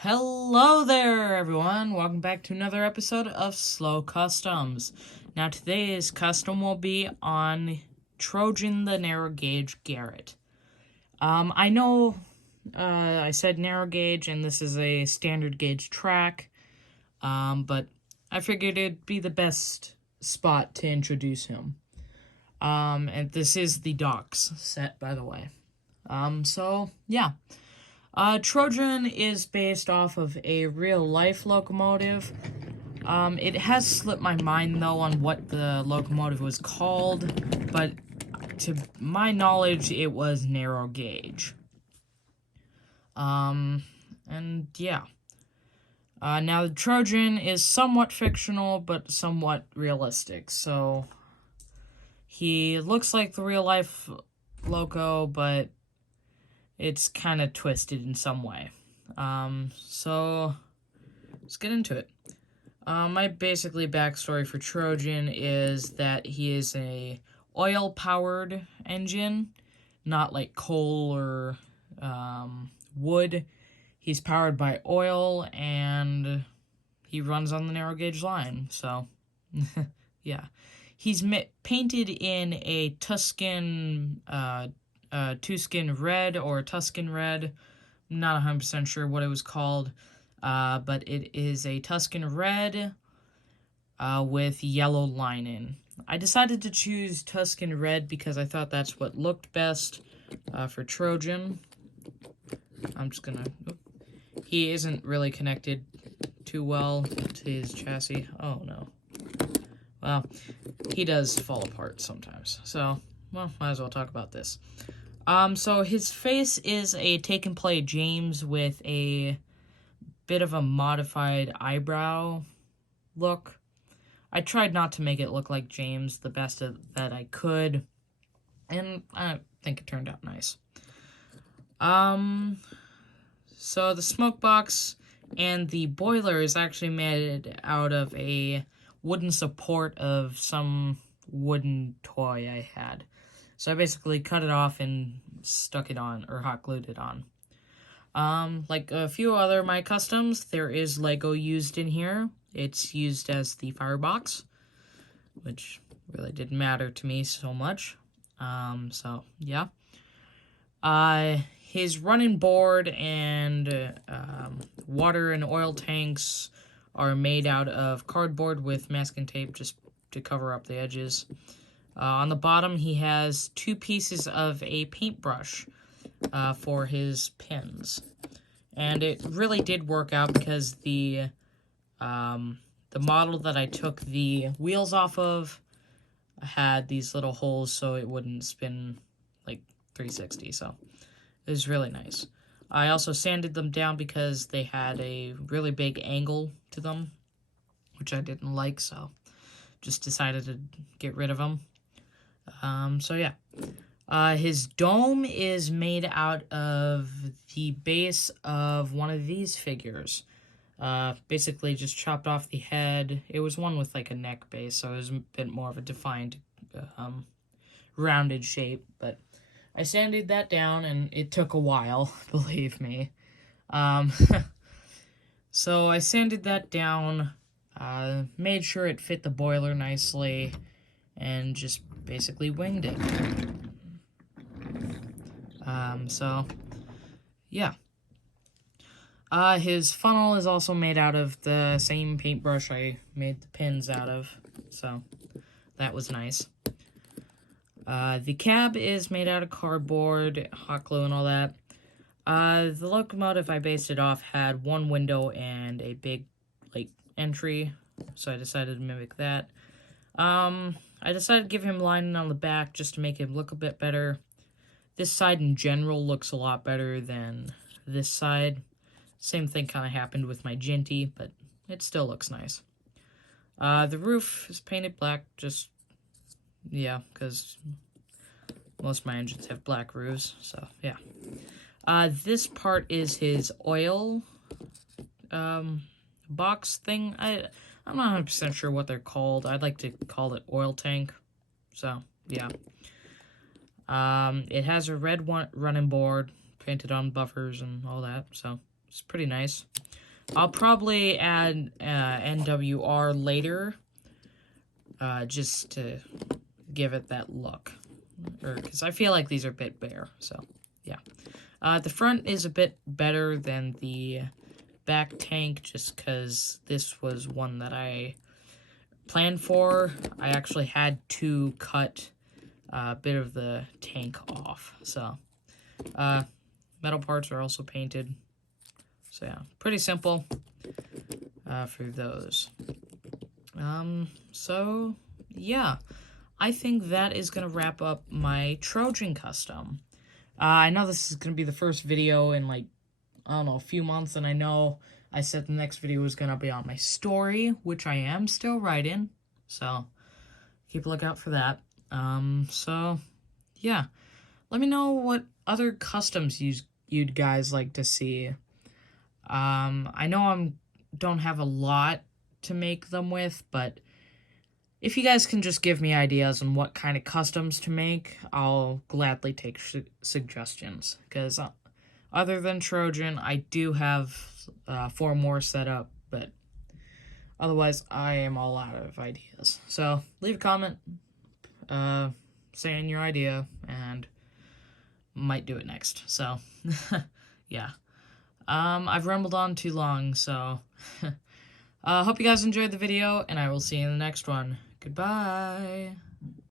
Hello there, everyone. Welcome back to another episode of Slow Customs. Now, today's custom will be on Trojan the narrow gauge Garrett. I know I said narrow gauge, and this is a standard gauge track, but I figured it'd be the best spot to introduce him. And this is the docks set, by the way. So, yeah. Trojan is based off of a real-life locomotive. It has slipped my mind, though, on what the locomotive was called, but to my knowledge, it was narrow gauge. And yeah. Now, the Trojan is somewhat fictional, but somewhat realistic, so he looks like the real-life loco, but it's kind of twisted in some way. So let's get into it. My basically backstory for Trojan is that he is a oil-powered engine, not like coal or wood. He's powered by oil, and he runs on the narrow gauge line, so yeah. He's painted in a Tuscan Tuscan red or Tuscan red. I'm not 100% sure what it was called, but it is a Tuscan red with yellow lining. I decided to choose Tuscan red because I thought that's what looked best for Trojan. I'm just gonna... He isn't really connected too well to his chassis. Oh, no. Well, he does fall apart sometimes. So, well, might as well talk about this. So his face is a take-and-play James with a bit of a modified eyebrow look. I tried not to make it look like James the best that I could, and I think it turned out nice. So the smoke box and the boiler is actually made out of a wooden support of some wooden toy I had. So I basically cut it off and stuck it on, or hot glued it on. Like a few other my customs, there is Lego used in here. It's used as the firebox, which really didn't matter to me so much. So, yeah. His running board and water and oil tanks are made out of cardboard with masking tape just to cover up the edges. On the bottom, he has two pieces of a paintbrush for his pins. And it really did work out because the model that I took the wheels off of had these little holes so it wouldn't spin like 360, so it was really nice. I also sanded them down because they had a really big angle to them, which I didn't like, so just decided to get rid of them. So yeah. His dome is made out of the base of one of these figures. Basically just chopped off the head. It was one with like a neck base, so it was a bit more of a defined, rounded shape, but I sanded that down, and it took a while, believe me. So I sanded that down, made sure it fit the boiler nicely, and just basically winged it. So, yeah. His funnel is also made out of the same paintbrush I made the pins out of, so that was nice. The cab is made out of cardboard, hot glue, and all that. The locomotive I based it off had one window and a big, like, entry, so I decided to mimic that. I decided to give him lining on the back just to make him look a bit better. This side in general looks a lot better than this side. Same thing kind of happened with my Ginty, but it still looks nice. The roof is painted black, just, yeah, because most of my engines have black roofs, so, yeah. This part is his oil box thing. I'm not 100% sure what they're called. I'd like to call it oil tank, so, yeah. It has a red running board painted on buffers and all that, so It's pretty nice. I'll probably add NWR later, just to give it that look. Because I feel like these are a bit bare, so yeah. The front is a bit better than the back tank, just because this was one that I planned for. I actually had to cut a bit of the tank off, so metal parts are also painted. So yeah, pretty simple for those. So yeah, I think that is going to wrap up my Trojan custom. I know this is going to be the first video in, like, I don't know, a few months, and I know I said the next video was going to be on my story, which I am still writing, so keep a lookout for that. So yeah, let me know what other customs you'd guys like to see. I know I don't have a lot to make them with, but if you guys can just give me ideas on what kind of customs to make, I'll gladly take suggestions. Because other than Trojan, I do have 4 more set up, but otherwise I am all out of ideas. So leave a comment saying your idea, and might do it next. So yeah. I've rambled on too long, so hope you guys enjoyed the video, and I will see you in the next one. Goodbye.